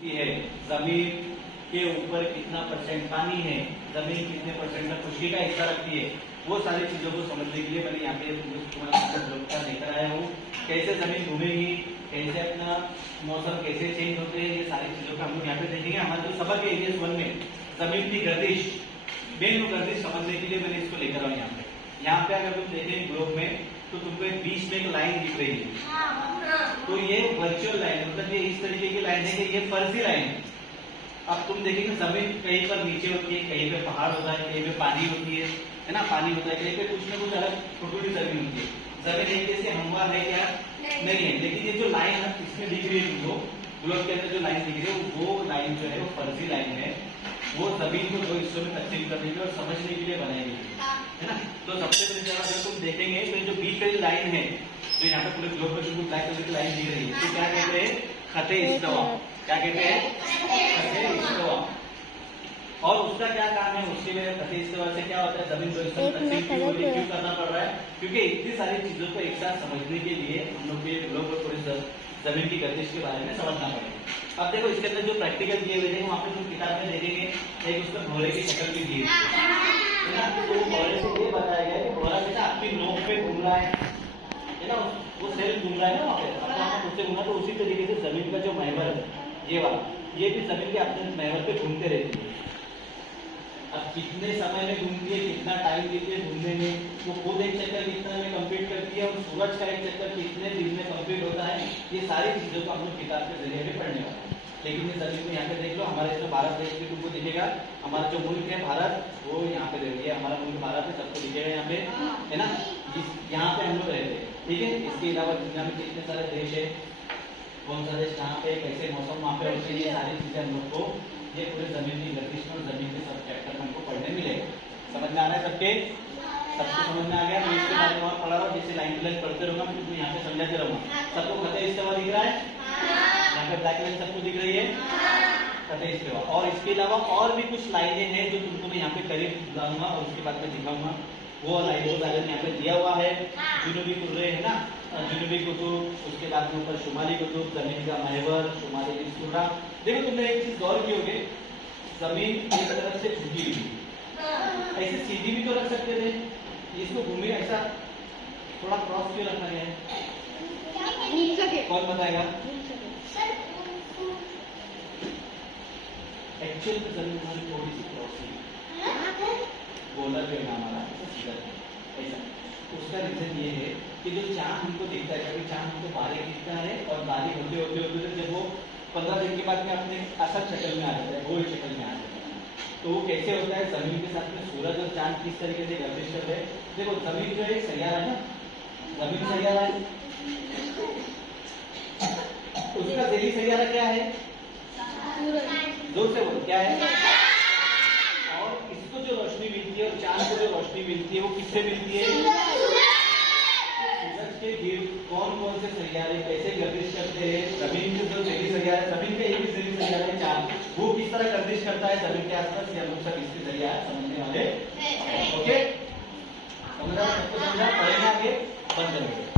है जमीन के ऊपर कितना परसेंट पानी है, जमीन कितने परसेंट में खुशकी का हिस्सा रखती है, वो सारी चीजों को समझने के लिए मैंने यहाँ पे तुम्हारा लेकर आया हूँ। कैसे जमीन घूमेगी, कैसे अपना मौसम कैसे चेंज होते हैं, ये सारी चीजों को हम लोग यहाँ पे देखेंगे। हमारा जो सबक है EVS 1 में जमीन की गर्दिश, मेन गर्दिश समझने के लिए मैंने इसको लेकर आया यहाँ पे। यहाँ पे अगर तुम देखें ग्लोब में तो तुमको एक बीच में एक लाइन दिख रही है, तो ये वर्चुअल लाइन, मतलब ये इस तरीके की लाइन है कि ये फर्जी लाइन है। अब तुम देखेंगे जमीन कहीं पर नीचे होती है, कहीं पे पहाड़ होता है, कहीं पे पानी होती है ना, पानी होता है, कहीं पे कुछ ना कुछ अलग छोटी जमीन होती है। जमीन एक जैसे हमवार है क्या? नहीं है। लेकिन ये जो लाइन है इसमें दिख रही है तुमको, ग्लोब के अंदर जो लाइन दिख रही है वो लाइन जो है वो फर्जी लाइन है। वो जमीन को दो हिस्सों में तकसीम करने के लिए और समझने के लिए बनाई गई है ना। तो सबसे पहले जब तुम देखेंगे तो जो बीच वाली लाइन है, जो यहाँ पे पूरे ग्लोब पर ब्लैक कलर की लाइन दिख रही है, तो क्या कहते हैं? खते इस्तवा। क्या कहते हैं? खते इस्तवा। और उसका क्या काम है? उसके में खते इस्तवा से क्या होता है? जमीन को क्यों करना पड़ रहा है? क्योंकि इतनी सारी चीजों को एक साथ समझने के लिए हम लोग के ग्लोब को थोड़ी जमीन की गर्दिश के बारे में समझना पड़ेगा। अब देखो इसके अंदर जो प्रैक्टिकल दिए हुए थे वहाँ पे तुम किताब में देखेंगे, एक उसमें घोड़े की शक्ल भी दी है ना। तो घोड़े से ये बताया गया कि घोड़ा बेटा आपकी नोक पे घूम रहा है ना, वो सेल घूम रहा है ना वहाँ पे, अपना उससे घूमना। तो उसी तरीके से जमीन का जो महवर है ये वाला, ये भी जमीन के अपने महवर पे घूमते रहती है। अब कितने समय में घूमती है, कितना टाइम देती है घूमने में, वो खुद एक चक्कर कितना में कंप्लीट करती है और सूरज का एक चक्कर कितने दिन में कंप्लीट होता है, ये सारी चीजों को हम लोग किताब के जरिए में पढ़ने वाले हैं। लेकिन इस जमीन को यहाँ पे देख लो, हमारे इसमें भारत देश भी तुमको दिखेगा, हमारा जो मुल्क है भारत वो यहाँ पे देखिए, हमारा मुल्क भारत है, सबको दिखेगा यहाँ पे, है ना। यहाँ पे हम लोग रहते हैं, ठीक है। इसके अलावा दुनिया में कितने सारे देश है, कौन सा देश कहाँ पे, कैसे मौसम वहाँ पे होते हैं, ये सारी चीजें हम लोग को ये पूरे जमीन की गर्दिश और जमीन के सब चैप्टर में हमको पढ़ने मिलेगा। समझ में आ रहा है सबके? सबको समझ में आ गया? तो इसके बारे में और पढ़ा रहा हूँ, जैसे लाइन टू लाइन पढ़ते रहूंगा, मैं तुमको यहाँ पे समझाते रहूंगा। सबको खते इस्तेवा दिख रहा है? यहाँ पे ब्लैक लाइन सबको दिख रही है, खते इस्तेवा। और इसके अलावा और भी कुछ लाइनें हैं जो तुमको मैं यहाँ पे करीब लाऊंगा और उसके बाद में दिखाऊंगा। वो लाइन को यहाँ पे दिया हुआ है, जुनूबी कुर्रे है ना, जुनूबी कुतुब, उसके बाद में ऊपर शुमाली कुतुब, जमीन का महवर, शुमाली की सूरा। देखो तुमने एक चीज गौर की होगी, जमीन एक तरफ से झुकी हुई, ऐसे सीधी भी तो रख सकते थे, इसको घूमे ऐसा थोड़ा क्रॉस क्यों रखा गया है? कौन बताएगा? एक्चुअल में जमीन हमारी थोड़ी सी क्रॉस है, गोला जो है हमारा ऐसा। उसका रीजन ये है कि जो चांद हमको दिखता है, कभी चांद हमको बारीक दिखता है और बारीक होते होते होते जब वो 15 दिन के बाद में अपने असल शक्ल में आ जाता है, गोल शक्ल में आ जाता है, तो वो कैसे होता है? जमीन के साथ में सूरज और चांद किस तरीके से गर्दिश करते हैं। देखो जमीन जो है सैयारा है ना, जमीन सैयारा है, उसका दिली सैयारा क्या है? दूर से बोलो क्या है? और इसको जो रोशनी मिलती है और चांद को जो रोशनी मिलती है वो किससे मिलती है? सूरज के गिर कौन कौन से सैयारे कैसे गर्दिश करते हैं? जमीन के जो दिली सैयारा, जमीन का एक ही दिली सैयारा है चांद, वो किस तरह गर्दिश करता है जमीन के आसपास, ये हम लोग सब इसके जरिए समझने वाले। ओके, समझा? सबको समझा? पढ़ेंगे आगे, बंद करेंगे।